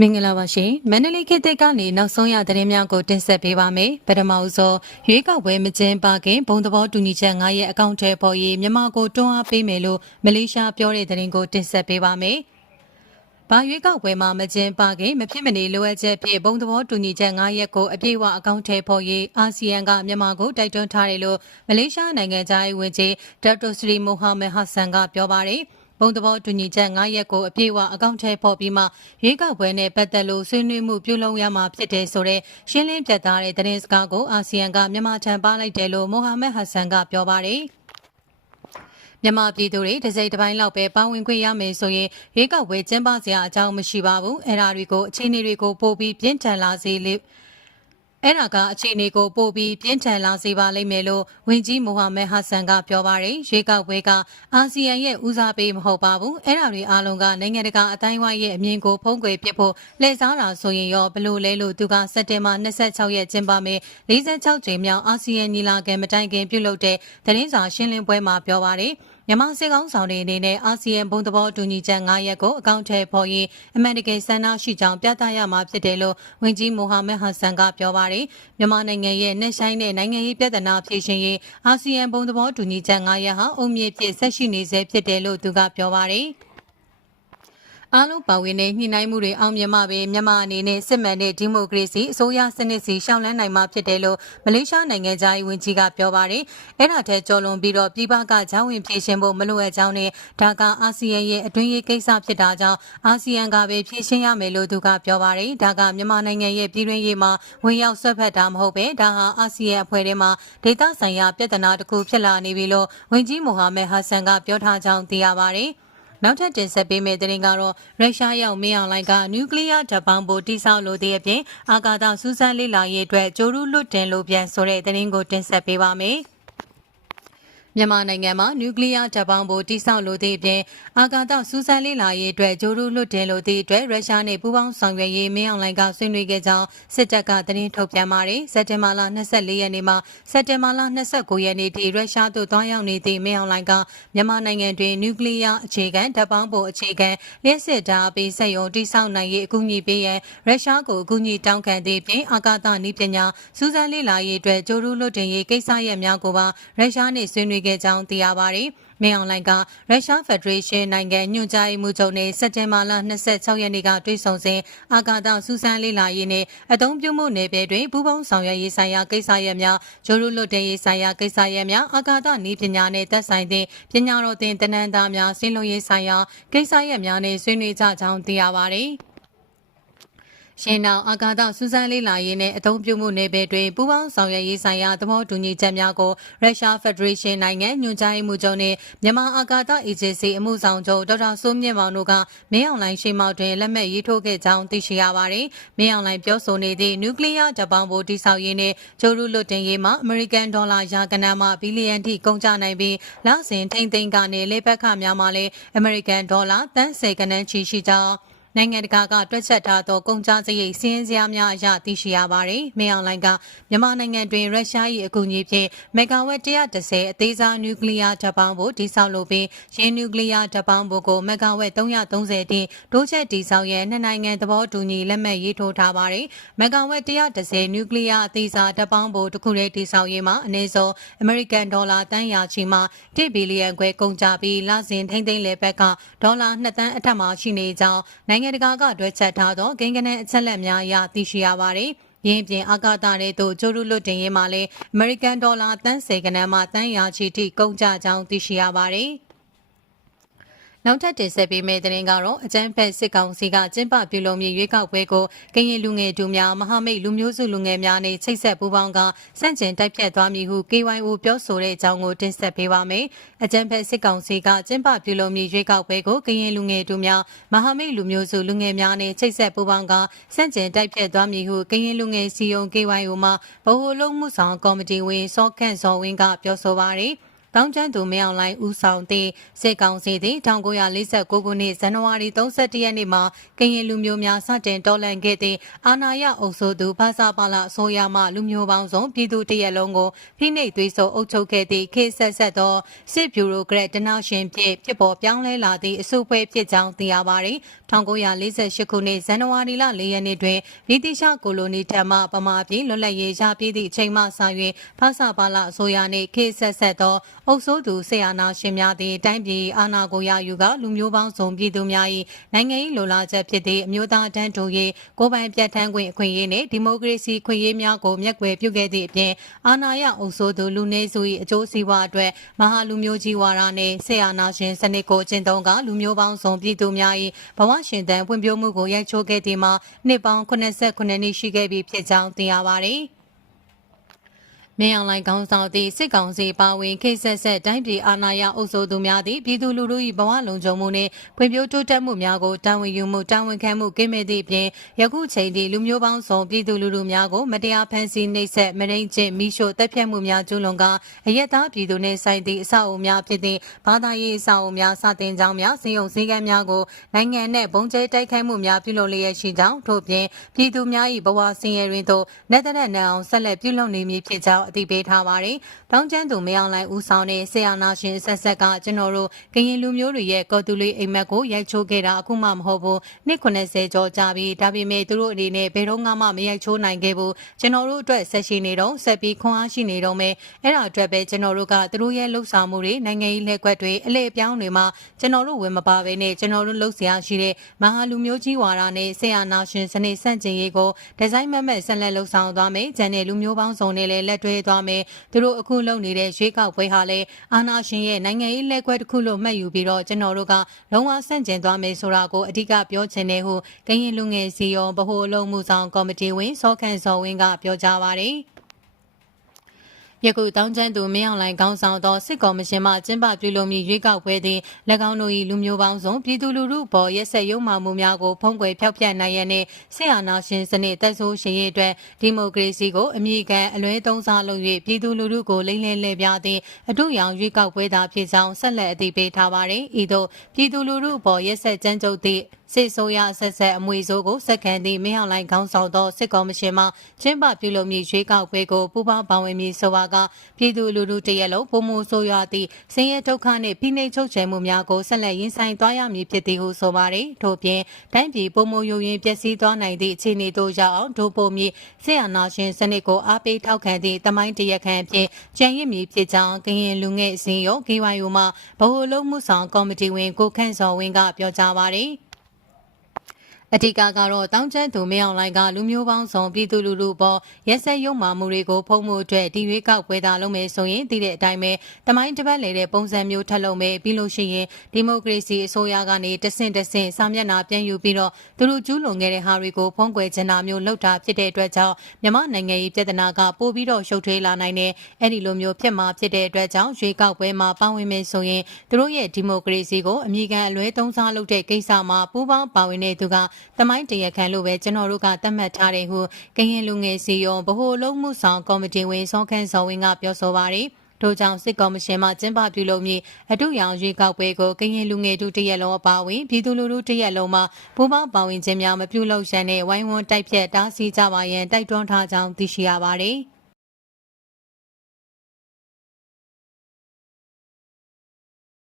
မင်္ဂလာပါရှင်မန္တလေးခေတ်သစ်ကနေနောက်ဆုံးရသတင်းများကိုတင်ဆက်ပေးပါမယ်ပထမဦးဆုံးရွေးကောက်ပွဲမကျင်းပခင်ဘုံသဘောတူညီချက်9ရဲ့အကောင့်ထဲပေါ်ရေးမြန်မာကိုတွန်းအားပေးမယ်လို့မလေးရှားပြောတဲ့သတင်းကိုတင်ဆက်ပေးပါမယ်ဘာရွေးကောက်ပွဲမှာမကျင်းပခင်မဖြစ်မနေလိုအပ်ချက်ဖြင့်ဘုံသဘောတူညီချက်9ရက်ကိုအပြည့်အဝအကောင့်ထဲပေါ်ရေးအာဆီယံကမြန်မာကိုတိုက်တွန်းထားတယ်လို့မလေးရှားနိုင်ငံသားရေးဝန်ကြီးဒေါက်တာစရီမိုဟာမက်ဟဆန်ကပြောပါတယ် ဘုံသဘောတူညီချက်9ရက်ကိုအပြည့်အဝအကောင့်ထဲပေါ်ပြီးမှရွေးကောက်ပွဲနဲ့ပတ်သက်လို့ဆွေးနွေးမှုပြုလုပ်ရမှာဖြစ်တယ်ဆိုတဲ့ရှင်းလင်းပြသတဲ့သတင်းစကားကိုအာဆီယံကမြန်မာထံပါလိုက်တယ်လို့မိုဟာမက်ဟဆန်ကပြောပါတယ်မြန်မာပြည်သူတွေတစ်စိတ်တစ်ပိုင်းလောက်ပဲပါဝင်ခွင့်ရမယ်ဆိုရင်ရွေးကောက်ပွဲကျင်းပစရာအကြောင်းမရှိပါဘူးအဲ့ဒါတွေကိုအခြေအနေတွေကိုပို့ပြီးပြင်းထန်လာစေလို့ အဲ့ဒါကအခြေအနေကိုပို့ပြီးပြင်းထန်လာစေပါလိမ့်မယ်လို့ဝန်ကြီးမိုဟာမက်ဟဆန်ကပြောပါတယ်ရွေးကောက်ပွဲကအာဆီယံရဲ့ဦးစားပေးမဟုတ်ပါဘူးအဲ့ဒါတွေအားလုံးကနိုင်ငံတကာအတိုင်းအဝိုင်းရဲ့အမြင်ကိုဖုံးကွယ်ပစ်ဖို့လှည့်စားတာဆိုရင်ရောဘလို့လဲလို့သူကစက်တင်ဘာ26ရက်ကျင်းပမယ်46ကြိမ်မြောက်အာဆီယံညီလာခံမတိုင်ခင်ပြုလုပ်တဲ့သတင်းစာရှင်းလင်းပွဲမှာပြောပါတယ် မြန်မာစစ်ကောင်ဆောင်တွေအနေနဲ့အာဆီယံဘုံသဘောတူညီချက်9ရက်ကိုအကောင့်ထဲပေါ်ရင်အမှန်တကယ်ဆန္ဒရှိကြောင်းပြသရမှာဖြစ်တယ်လို့ဝန်ကြီးမိုဟာမက်ဟဆန်ကပြောပါတယ်။မြန်မာနိုင်ငံရဲ့နှက်ဆိုင်တဲ့နိုင်ငံရေးပြဿနာဖြေရှင်းရေးအာဆီယံဘုံသဘောတူညီချက်9ရက်ဟာအုံမြင့်ဖြစ်ဆက်ရှိနေဆဲဖြစ်တယ်လို့သူကပြောပါတယ်။ အားလုံးပါဝင်တဲ့ညှိနှိုင်းမှုတွေအောင်မြင်မှပဲမြန်မာအနေနဲ့စစ်မှန်တဲ့ဒီမိုကရေစီအစိုးရစနစ်စီရှောင်လန်းနိုင်မှာဖြစ်တယ်လို့မလေးရှားနိုင်ငံသားရေးဝန်ကြီးကပြောပါတယ်။အဲ့ဒါထက်ကျော်လွန်ပြီးတော့ပြည်ပကဂျောင်းဝင်ဖြည့်ရှင်ဖို့မလိုအပ်ကြောင်းနဲ့ဒါကအာဆီယံရဲ့အတွင်းရေးကိစ္စဖြစ်တာကြောင့်အာဆီယံကပဲဖြည့်ရှင်ရမယ်လို့သူကပြောပါတယ်။ဒါကမြန်မာနိုင်ငံရဲ့ပြည်တွင်းရေးမှာဝင်ရောက်ဆွတ်ဖက်တာမဟုတ်ပဲဒါဟာအာဆီယံအဖွဲ့ထဲမှာဒေသဆိုင်ရာပြဿနာတစ်ခုဖြစ်လာနေပြီလို့ဝန်ကြီးမိုဟာမက်ဟဆန်ကပြောထားကြောင်းသိရပါတယ်။ နောက်ထပ်တင်ဆက်ပေးမယ့်သတင်းကတော့ရုရှားရောက်မင်းအောင်လိုင်ကနျူကလ িয়ার ဓာတ်ပေါင်းဖို့တိစောက်လိုတဲ့အပြင်အာကာသစူးစမ်းလေ့လာရေးအတွက်ဂျိုရူလွတ်တင်လို့ပြန်ဆိုတဲ့သတင်းကိုတင်ဆက်ပေးပါမယ်။ မြန်မာနိုင်ငံမှာနျူကလ িয়ার တပ်ပေါင်းဖို့တိစောက်လိုသည့်အပြင်အာကာသစူးစမ်းလေ့လာရေးအတွက်ဂျိုရူလွတ်တင်လိုသည့်အတွက်ရုရှားနှင့်ပူးပေါင်းဆောင်ရွက်ရေးမင်းအောင်လှိုင်ကဆွေးနွေးခဲ့ကြောင်းစစ်တပ်ကသတင်းထုတ်ပြန်ပါတယ်။စက်တင်ဘာလ24ရက်နေ့မှစက်တင်ဘာလ29ရက်နေ့ထိရုရှားသို့တွားရောက်နေသည့်မင်းအောင်လှိုင်ကမြန်မာနိုင်ငံတွင်နျူကလ িয়ার အခြေခံတပ်ပေါင်းဖို့အခြေခံလျှက်စစ်ဓာတ်အပိစက်ရုံတိစောက်နိုင်ရေးအကူအညီပေးရန်ရုရှားကိုအကူအညီတောင်းခံသည့်ပြင်အာကာသနည်းပညာစူးစမ်းလေ့လာရေးအတွက်ဂျိုရူလွတ်တင်ရေးကိစ္စရပ်များကိုပါရုရှားနှင့်ဆွေးနွေး ခဲ့ကြောင်းသိရပါပါတယ်။မင်းအောင်လိုင်ကရုရှားဖက်ဒရေးရှင်းနိုင်ငံညွှန်ကြားရေးမှူးချုပ်နဲ့စက်တင်ဘာလ26ရက်နေ့ကတွေ့ဆုံစဉ်အာကာသစူးစမ်းလေ့လာရေးနဲ့အသုံးပြုမှုနယ်ပယ်တွင်ပူးပေါင်းဆောင်ရွက်ရေးဆိုင်ရာကိစ္စရပ်များဂျိုရုလွတ်တဲ့ရေးဆိုင်ရာကိစ္စရပ်များအာကာသနည်းပညာနဲ့သက်ဆိုင်သည့်ပညာတော်သင်တနန်းသားများဆင်းလို့ရေးဆိုင်ရာကိစ္စရပ်များနဲ့ဆွေးနွေးကြကြောင်းသိရပါသည်။ ရှင်နောင်အာကာသစူးစမ်းလေ့လာရေးနဲ့အသုံးပြုမှုနယ်ပယ်တွင်ပူးပေါင်းဆောင်ရွက်ရေးဆိုင်ရာသဘောတူညီချက်များကိုရုရှားဖက်ဒရေးရှင်းနိုင်ငံညွှန်ကြားရေးမှူးချုပ်နှင့်မြန်မာအာကာသအေဂျင်စီအမှုဆောင်ချုပ်ဒေါက်တာစိုးမြင့်မောင်တို့ကမင်းအောင်လှိုင်ရှိမောက်တွင်လက်မှတ်ရေးထိုးခဲ့ကြောင်းသိရှိရပါသည်။မင်းအောင်လှိုင်ပြောဆိုနေသည့်နျူကလ িয়ার ဂျပန်ဘိုတိဆောက်ရေးနှင့်ဂျိုရူလွတ်တင်ရေးမှာအမေရိကန်ဒေါ်လာရာကနန်းမှဘီလီယံထိကုန်ကျနိုင်ပြီးလစဉ်ထိမ့်သိမ်းကနေလေပတ်ခများမှလည်းအမေရိကန်ဒေါ်လာတန်း10ကနန်းချီရှိကြောင်း နိုင်ငံတကာကတွက်ချက်ထားသောကုန်ကျစရိတ်စည်းစရာများအရသိရှိရပါတယ်။မင်းအောင်လှိုင်ကမြန်မာနိုင်ငံတွင်ရုရှား၏အကူအညီဖြင့်မဂါဝက်130အသေးစားနျူကလ িয়ার ဓာတ်ပေါင်းဖို့တိစောက်လိုပြီးရင်းနျူကလ িয়ার ဓာတ်ပေါင်းဖို့ကိုမဂါဝက်330တင်တိုးချက်တိစောက်ရန်နှစ်နိုင်ငံသဘောတူညီလက်မှတ်ရေးထိုးထားပါတယ်။မဂါဝက်130နျူကလ িয়ার အသေးစားဓာတ်ပေါင်းဖို့တစ်ခုတည်းတိစောက်ရေးမှာအနည်းဆုံးအမေရိကန်ဒေါ်လာတန်းရာချီမှ1ဘီလီယံခွဲကုန်ကျပြီးလစဉ်ထိမ့်သိမ်းလေဘက်ကဒေါ်လာ2တန်းအထက်မှရှိနေကြောင်းနိုင်ငံ ်ငံတကာကတွဲချက်ထားသောဂိမ်းကနေအချက်လက်များအရသိရှိရပါတယ်။ရင်းပြင်အာကာသတဲ့သို့ဂျိုရုလွတ်တင်ရေးမှာလည်းအမေရိကန်ဒေါ်လာတန်း10ကနန်းမှတန်းရာချီထိကုန်ကျကြောင်းသိရှိရပါတယ်။ နောက်ထပ်တင်ဆက်ပေးမယ့်သတင်းကတော့အကြမ်းဖက်စစ်ကောင်စီကကျင်းပပြုလုပ်မည့်ရွေးကောက်ပွဲကိုကရင်လူငယ်တို့များမဟာမိတ်လူမျိုးစုလူငယ်များနဲ့ချိတ်ဆက်ပူးပေါင်းကစန့်ကျင်တိုက်ဖြတ်သွားမည်ဟု KYO ပြောဆိုတဲ့အကြောင်းကိုတင်ဆက်ပေးပါမယ်။အကြမ်းဖက်စစ်ကောင်စီကကျင်းပပြုလုပ်မည့်ရွေးကောက်ပွဲကိုကရင်လူငယ်တို့များမဟာမိတ်လူမျိုးစုလူငယ်များနဲ့ချိတ်ဆက်ပူးပေါင်းကစန့်ကျင်တိုက်ဖြတ်သွားမည်ဟုကရင်လူငယ်စီယုံ KYO မှဗဟိုလုံးမှုဆောင်ကော်မတီဝင်စောခန့်စောဝင်းကပြောဆိုပါရယ်။ တောင်ကျန်းသူမင်းအောင်လှိုင်ဦးဆောင်သည့်စစ်ကောင်စီသည်1949ခုနှစ်ဇန်နဝါရီ31ရက်နေ့မှာကရင်လူမျိုးများစတင်တော်လှန်ခဲ့သည့်အာဏာရအုပ်စိုးသူဖဆပါလာအစိုးရမှလူမျိုးပေါင်းစုံပြည်သူတရက်လုံးကိုဖိနှိပ်သွေးဆုံအုပ်ချုပ်ခဲ့သည့်ခေတ်ဆက်ဆက်သောစစ်ဗျူရိုကရက်တနာရှင်ဖြစ်ဖြစ်ပေါ်ပြောင်းလဲလာသည့်အစိုးပွဲဖြစ်ကြောင်းသိရပါသည်1948ခုနှစ်ဇန်နဝါရီလ4ရက်နေ့တွင်ဗြိတိရှကိုလိုနီတပ်မှပမာပြည်လွတ်လပ်ရေးရပြည်သည့်အချိန်မှစ၍ဖဆပါလာအစိုးရနှင့်ခေတ်ဆက်ဆက်သောအုပ်စိုးသူဆေးအာနာရှင်များသည့်တိုင်းပြည်အာဏာကိုရယူကလူမျိုးပေါင်းစုံပြည်သူများ၏နိုင်ငံ၏လိုလားချက်ဖြစ်သည့်အမျိုးသားတန်းတူရေးကိုယ်ပိုင်ပြဋ္ဌာန်းခွင့်အခွင့်အရေးနှင့်ဒီမိုကရေစီခွင့်ရေးများကိုမျက်ကွယ်ပြုခဲ့သည့်အပြင်အာဏာရအုပ်စိုးသူလူနည်းစု၏အကျိုးစီးပွားအတွက်မဟာလူမျိုးကြီးဝါဒနှင့်ဆေးအာနာရှင်စနစ်ကိုကျင့်သုံးကလူမျိုးပေါင်းစုံပြည်သူများ၏ဘဝရှင်သန်ဖွံ့ဖြိုးမှုကိုရိုက်ချိုးခဲ့သည်မှာနှစ်ပေါင်း89နှစ်ရှိခဲ့ပြီဖြစ်ကြောင်းသိရပါသည်။ မင်းအောင်လှိုင်ခေါင်းဆောင်သည့်စစ်ကောင်စီပါဝင်ခိဆက်ဆက်တိုင်းပြည်အာဏာရအုပ်စိုးသူများသည့်ပြည်သူလူထု၏ဘဝလုံခြုံမှုနှင့်ဖွံ့ဖြိုးတိုးတက်မှုများကိုတာဝန်ယူမှုတာဝန်ခံမှုကိမဲ့သည့်ပြင်ယခုချိန်ထိလူမျိုးပေါင်းစုံပြည်သူလူထုများကိုမတရားဖန်ဆီးနှိပ်စက်မရင်းကျင့်မိရှို့တပ်ဖြတ်မှုများကျူးလွန်ကာအရက်သားပြည်သူနှင့်ဆိုင်သည့်အဆောက်အအုံများဖြစ်သည့်ဘာသာရေးအဆောက်အအုံများစတင်ကြောင်းများစီယုံစည်းကမ်းများကိုနိုင်ငံနှင့်ဘုံကျဲတိုက်ခိုက်မှုများပြုလုပ်လျက်ရှိကြောင်းထို့ပြင်ပြည်သူများ၏ဘဝဆင်းရဲတွင်သို့လက်သက်နဲ့အောင်ဆက်လက်ပြုလုပ်နေမည်ဖြစ်ကြောင်းအသိပေးထားပါတယ်။တောင်းကျမ်းသူမယောင်လိုက်ဦးဆောင်တဲ့ဆေယနာရှင်ဆက်ဆက်ကကျွန်တော်တို့ကရင်လူမျိုးတွေရဲ့ကော်တူလေးအိမ်မက်ကိုရိုက်ချိုးခဲ့တာအခုမှမဟုတ်ဘူး။နှစ်90ကျော်ကြာပြီ။ဒါပေမဲ့သူတို့အနေနဲ့ဘယ်တော့မှမရိုက်ချိုးနိုင်ခဲ့ဘူး။ကျွန်တော်တို့အတွက်ဆက်ရှိနေတော့ဆက်ပြီးခွန်အားရှိနေတော့မယ်။အဲ့ဒါအတွက်ပဲကျွန်တော်တို့ကသူတို့ရဲ့လှုပ်ဆောင်မှုတွေနိုင်ငံရေးလက်ကွက်တွေအလေအပြောင်းတွေမှာကျွန်တော်တို့ဝင်မပါဘဲနဲ့ကျွန်တော်တို့လှုပ်ရှားရှိတဲ့မဟာလူမျိုးကြီးဝါဒနဲ့ဆေယနာရှင်စနစ်ဆန့်ကျင်ရေးကိုဒီဇိုင်းမမက်ဆက်လက်လှုပ်ဆောင်သွားမယ်။ဂျန်နယ်လူမျိုးပေါင်းစုံနဲ့လည်းလက်တွဲသွားမယ်။သူတို့အခုလုပ်နေတဲ့ရွေးကောက်ပွဲဟာလည်းအာဏာရှင်ရဲ့နိုင်ငံရေးလက်ကွက်တစ်ခုလို့မှတ်ယူပြီးတော့ကျွန်တော်တို့ကလုံးဝဆန့်ကျင်သွားမယ်ဆိုတာကိုအဓိကပြောချင်တယ်ဟုကရင်လူငယ်စီရောဗဟိုအလုံးမှုဆောင်ကော်မတီဝင်စောခန့်စောဝင်းကပြောကြားပါတယ်။ ယခုတောင်းကျမ်းသူမင်းအောင်လှိုင်ခေါင်းဆောင်သောစစ်ကော်မရှင်မှကျင်းပပြုလုပ်မည့်ရွေးကောက်ပွဲသည်၎င်းတို့၏လူမျိုးပေါင်းစုံပြည်သူလူထုပေါ်ရက်ဆက်ရုံမှမှုများကိုဖုံးကွယ်ဖျောက်ဖျက်နိုင်ရန်နှင့်ဆီအာနာရှင်စနစ်သက်ဆိုးရှင်ရေးအတွက်ဒီမိုကရေစီကိုအမိခံအလွဲသုံးစားလုပ်၍ပြည်သူလူထုကိုလိမ့်လဲလဲပြသည့်အထူးရောင်ရွေးကောက်ပွဲသာဖြစ်ကြောင်းဆက်လက်အသိပေးထားပါသည်ဤသို့ပြည်သူလူထုပေါ်ရက်ဆက်ကြမ်းကြုတ်သည့် စစ်ဆိုးရဆက်ဆက်အမွေဆိုးကိုစက္ကန့်သည့်မင်းအောင်လှိုင်ခေါင်းဆောင်သောစစ်ကော်မရှင်မှကျင်းပပြုလုပ်မည့်ရွေးကောက်ပွဲကိုပူးပေါင်းပါဝင်မည်ဆိုပါကပြည်သူလူထုတရက်လုံးပုံမှုဆိုးရသည့်ဆင်းရဲဒုက္ခနှင့်ဖိနှိပ်ချုပ်ချယ်မှုများကိုဆက်လက်ရင်ဆိုင်သွားရမည်ဖြစ်သည်ဟုဆိုပါရယ်ထို့ပြင်တိုင်းပြည်ပုံမှုယိုယင်ပျက်စီးသွားနိုင်သည့်အခြေအနေသို့ရောက်အောင်ဒို့ပုံမည်ဆေးအာနာရှင်စနစ်ကိုအားပေးထောက်ခံသည့်တမိုင်းတရက်ခန့်ဖြင့်ကြံရစ်မည်ဖြစ်ကြောင်းကရင်လူငယ်အစည်းအရုံး KYU မှဗဟိုလုံးမှုဆောင်ကော်မတီဝင်ကိုခန့်စော်ဝင်းကပြောကြားပါရယ် အဓိကကတော့တောင်းကျမ်းသူမင်းအောင်လိုင်ကလူမျိုးပေါင်းစုံပြည်သူလူထုပေါ်ရက်စက်ရုံမာမှုတွေကိုဖုံးမှုအတွက်ဒီရွေးကောက်ပွဲသားလုပ်မယ်ဆိုရင်တည်တဲ့အတိုင်းပဲတမိုင်းတစ်ပတ်လေတဲ့ပုံစံမျိုးထပ်လုပ်မယ်ပြီးလို့ရှိရင်ဒီမိုကရေစီအစိုးရကနေတဆင့်တဆင့်စာမျက်နှာပြန်ယူပြီးတော့သူတို့ကျူးလွန်ခဲ့တဲ့ဟာတွေကိုဖုံးကွယ်ချင်တာမျိုးလုပ်တာဖြစ်တဲ့အတွက်ကြောင့်မြန်မာနိုင်ငံရေးပြည်ထနာကပို့ပြီးတော့ရှုပ်ထွေးလာနိုင်တဲ့အဲ့ဒီလိုမျိုးဖြစ်မှာဖြစ်တဲ့အတွက်ကြောင့်ရွေးကောက်ပွဲမှာပါဝင်မယ်ဆိုရင်သူတို့ရဲ့ဒီမိုကရေစီကိုအမိခံအလွဲသုံးစားလုပ်တဲ့ကိစ္စမှာပူးပေါင်းပါဝင်တဲ့သူကတမိုင်းတရခန့်လို့ပဲကျွန်တော်တို့ကသတ်မှတ်ထားတယ်ဟုကရင်လူငယ်စီရောဗဟိုလုံးမှုဆောင်ကော်မတီဝင်စောခန့်စောဝင်းကပြောဆိုပါတယ်ထို့ကြောင့်စစ်ကော်မရှင်မှကျင်းပပြုလုပ်မည့်အတုရောင်ရွေးကောက်ပွဲကိုကရင်လူငယ်တို့တရက်လုံးအပါအဝင်ပြည်သူလူထုတရက်လုံးမှပူးပေါင်းပါဝင်ခြင်းများမပြုလုပ်ရန်နဲ့ဝိုင်းဝန်းတိုက်ဖြတ်တားဆီးကြပါရန်တိုက်တွန်းထားကြောင်းသိရှိရပါတယ်။